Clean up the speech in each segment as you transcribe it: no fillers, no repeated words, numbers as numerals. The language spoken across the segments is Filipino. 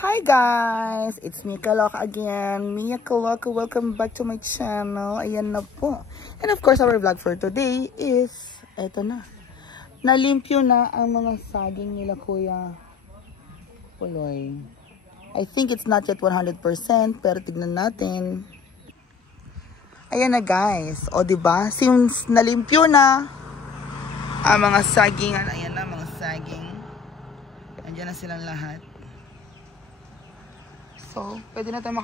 Hi guys! It's Mia Kaloka again. Mia Kaloka, welcome back to my channel. Ayan na po. And of course, our vlog for today is, eto na. Nalimpyo na ang mga saging nila Kuya Puloy. I think it's not yet 100%, pero tignan natin. Ayan na guys. O diba? Since nalimpyo na ang mga saging, ayan na mga saging. Andiyan na silang lahat. So, pwede na tayo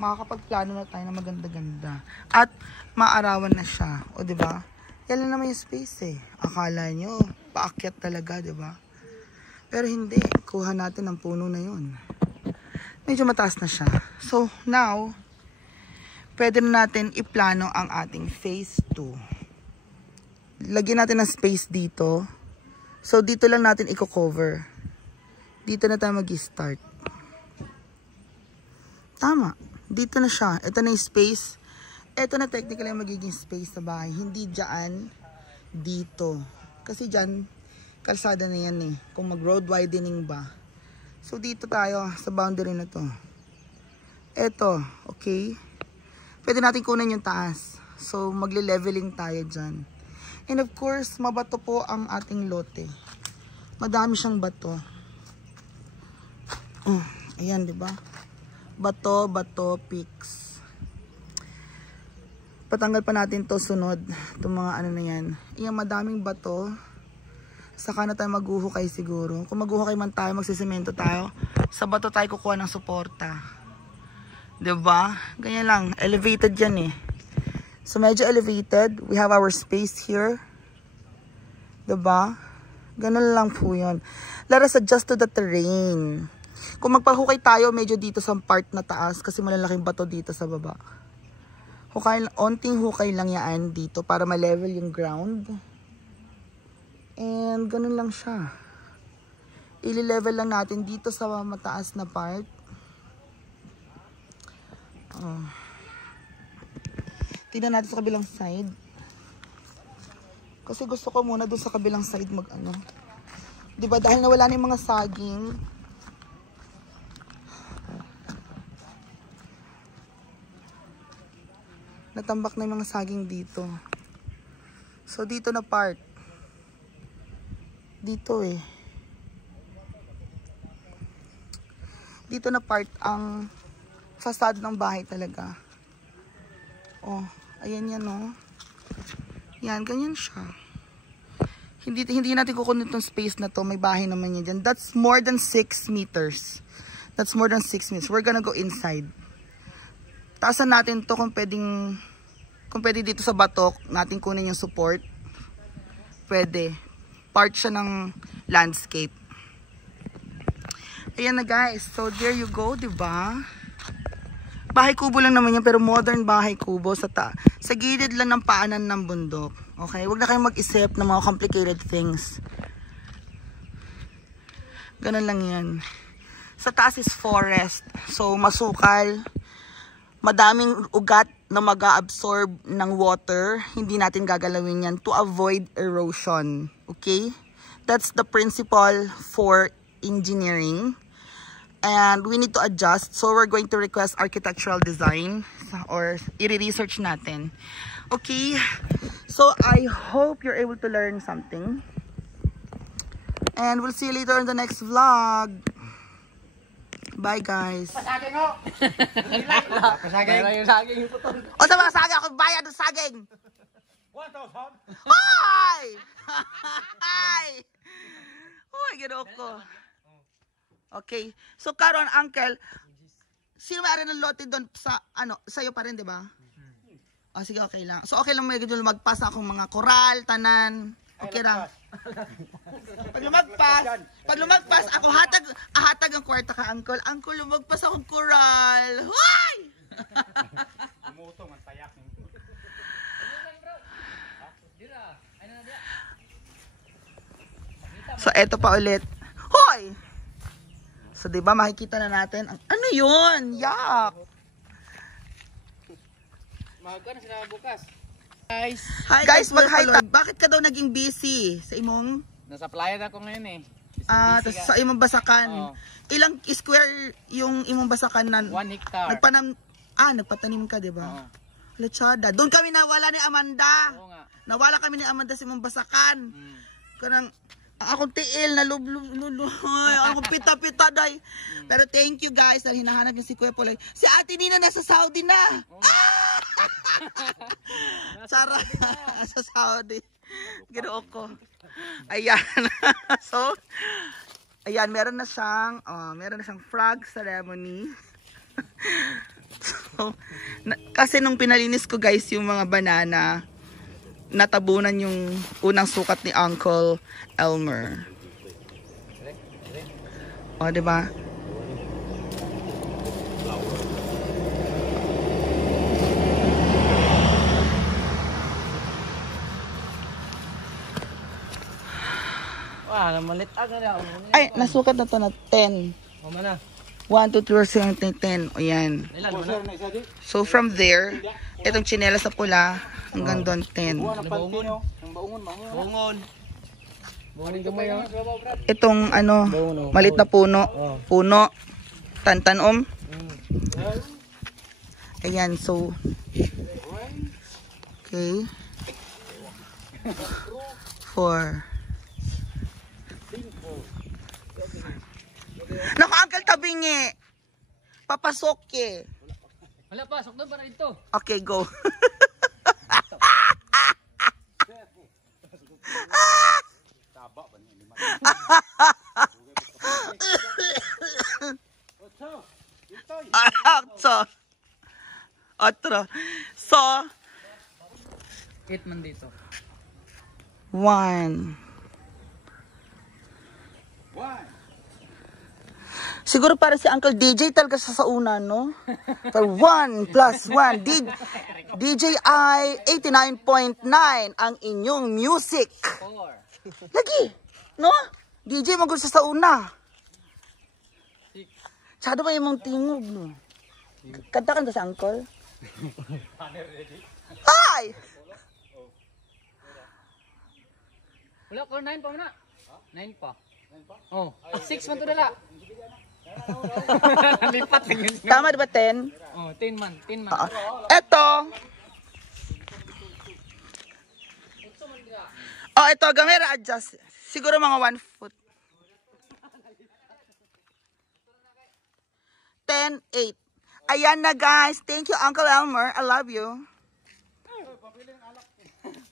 makakapagplano na tayo na maganda-ganda. At maarawan na siya. O, diba? Yan lang naman yung space eh. Akala nyo, paakyat talaga, diba? Pero hindi. Kuha natin ang puno na yun. Medyo mataas na siya. So, now, pwede na natin iplano ang ating phase 2. Lagyan natin ng space dito. So, dito lang natin i-cover. Dito na tayo mag-start. Tama. Dito na siya. Ito na yung space. Ito na technically ang magiging space sa bahay. Hindi dyan, dito. Kasi dyan, kalsada na yan eh. Kung mag-road widening ba. So, dito tayo sa boundary na to. Ito, okay? Pwede natin kunin yung taas. So, magle-leveling tayo dyan. And of course, mabato po ang ating lote. Madami siyang bato. Ayan, diba? Bato, peaks. Patanggal pa natin to sunod. Itong mga ano na yan. Ayan, madaming bato. Saka na tayo maghuhukay siguro. Kung maghuhukay man tayo, magsisemento tayo. Sa bato tayo kukuha ng suporta. Diba? Ganyan lang. Elevated yan eh. So, medyo elevated. We have our space here. Diba? Ganun lang po yun. Let us adjust to the terrain. Kung magpahukay tayo, medyo dito sa part na taas kasi malalaking bato dito sa baba. Hukay, onting hukay lang yan dito para ma-level yung ground. And ganun lang siya. Ili-level lang natin dito sa mataas na part. Tingnan natin sa kabilang side. Kasi gusto ko muna doon sa kabilang side mag-ano. Diba dahil nawala na yung mga saging. Natambak na yung mga saging dito. So, dito na part. Dito eh. Dito na part ang facade ng bahay talaga. Oh, ayan yan oh. Yan, ganyan siya. Hindi natin kukunin itong space na to. May bahay naman yan dyan. That's more than 6 meters. That's more than 6 meters. We're gonna go inside. Taasan natin to kung pwede dito sa batok natin kunin yung support. Pwede. Part siya ng landscape. Ayan na guys. So there you go, diba? Bahay kubo lang naman yan, pero modern bahay kubo sa gilid lang ng paanan ng bundok. Okay? Huwag na kayong mag-isip ng mga complicated things. Ganun lang yan. Sa taas is forest. So masukal. Madaming ugat na mag-absorb ng water. Hindi natin gagalawin yan to avoid erosion. Okay? That's the principle for engineering. And we need to adjust. So we're going to request architectural design or i-research natin. Okay? So I hope you're able to learn something. And we'll see you later in the next vlog. Bye guys. Pasaging ho. Pasaging. Yung saging yung putol. O sa mga saging, ako bayad ng saging. 1,000. Hoy! Hi! Hoy, gano'n ko. Okay. So karon uncle, sino may-ari ng lote doon sa ano, sa'yo pa rin, 'di ba? O sige, okay lang. So okay lang may medyo magpas akong mga koral, tanan. Okay ra. Pag lumagpas, ako hatag ang kwarta ka, uncle. Uncle, lumagpas akong koral. Hoy! Umutong ang tayak. So eto pa ulit. Hoy! So 'di ba makikita na natin ang ano 'yon? Yak. Magkano sila bukas? Hi guys, mag-hi. Bakit ka daw naging busy sa imong? Nasa playa na ako ngayon eh. Tapos sa imong basakan. Ilang square yung imong basakan na 1 hectare. Nagpatanim ka, di ba? Lechada. Doon kami nawala ni Amanda. Oo nga. Nawala kami ni Amanda sa imong basakan. Kanang akong tiil na akong pita-pita day. Pero thank you guys dahil hinahanap niyo si Kuya Poloy. Si Ate Nina nasa Saudi na. Sarah sa Saudi. Ginoo ko. Ayan. So, ayan, meron na siyang frog ceremony. So, kasi nung pinalinis ko guys yung mga banana, natabunan yung unang sukat ni Uncle Elmer. O, diba? Malit na. Ay, nasukat na to na 10. O mana. 1, 2, 3, 4, 5, 10. O yan. So from there, itong tsinelas na pula, hanggang doon 10. Bungon. Itong malit na puno. Puno. Tantanom. Ayan, so. Okay. 4. Naku, Uncle Tabingi. Papasok eh. Wala pa, sok doon para ito. Okay, go. Otro. So, 8 man dito. 1. Siguro para si Uncle DJ talaga siya sa una, no? 1 plus 1. DJI 89.9 ang inyong music. 4. Lagi, no? DJ magul siya sa una. 6. Tsaka ba yung mong tingog, no? Kanta ka sa Uncle? Hi! Wala ko 9 pa muna. 9 pa. Oh, 6 man to dala. Lipat lang yun. Tama diba 10? Oh, 10 man. Eto. Oh, ito, gamera adjust. Siguro mga 1 foot. 10, 8. Ayan na guys. Thank you, Uncle Elmer. I love you.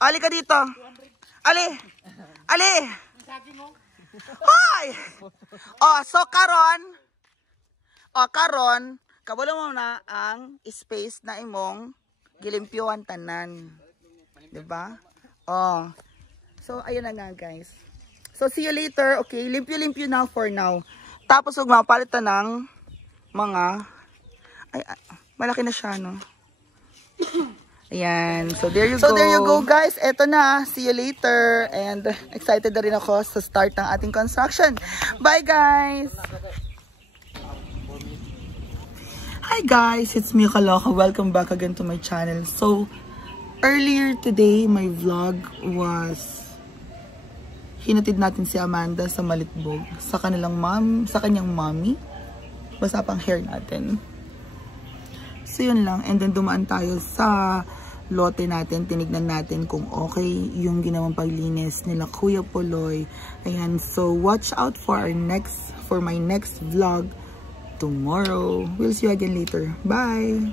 Ali ka dito. Ali. Hoy! Oh, so karon, kabalo mo na ang space na imong gilimpyuhan tanan. 'Di ba? Oh. So ayun na nga guys. So see you later. Okay, limpyo now for now. Tapos ug mapalitan ng mga malaki na siya, no? Ayan. So there you go. So there you go guys. Eto na. See you later. And excited na rin ako sa start ng ating construction. Bye guys! Hi guys! It's me Kaloka. Welcome back again to my channel. So earlier today, my vlog was hinatid natin si Amanda sa Malitbog. Sa kanyang mommy. Basta pang hair natin. So yun lang. And then dumaan tayo sa lote natin, tinignan natin kung okay yung ginawang paglinis nila Kuya Poloy. Ayan, so watch out for my next vlog tomorrow. We'll see you again later. Bye!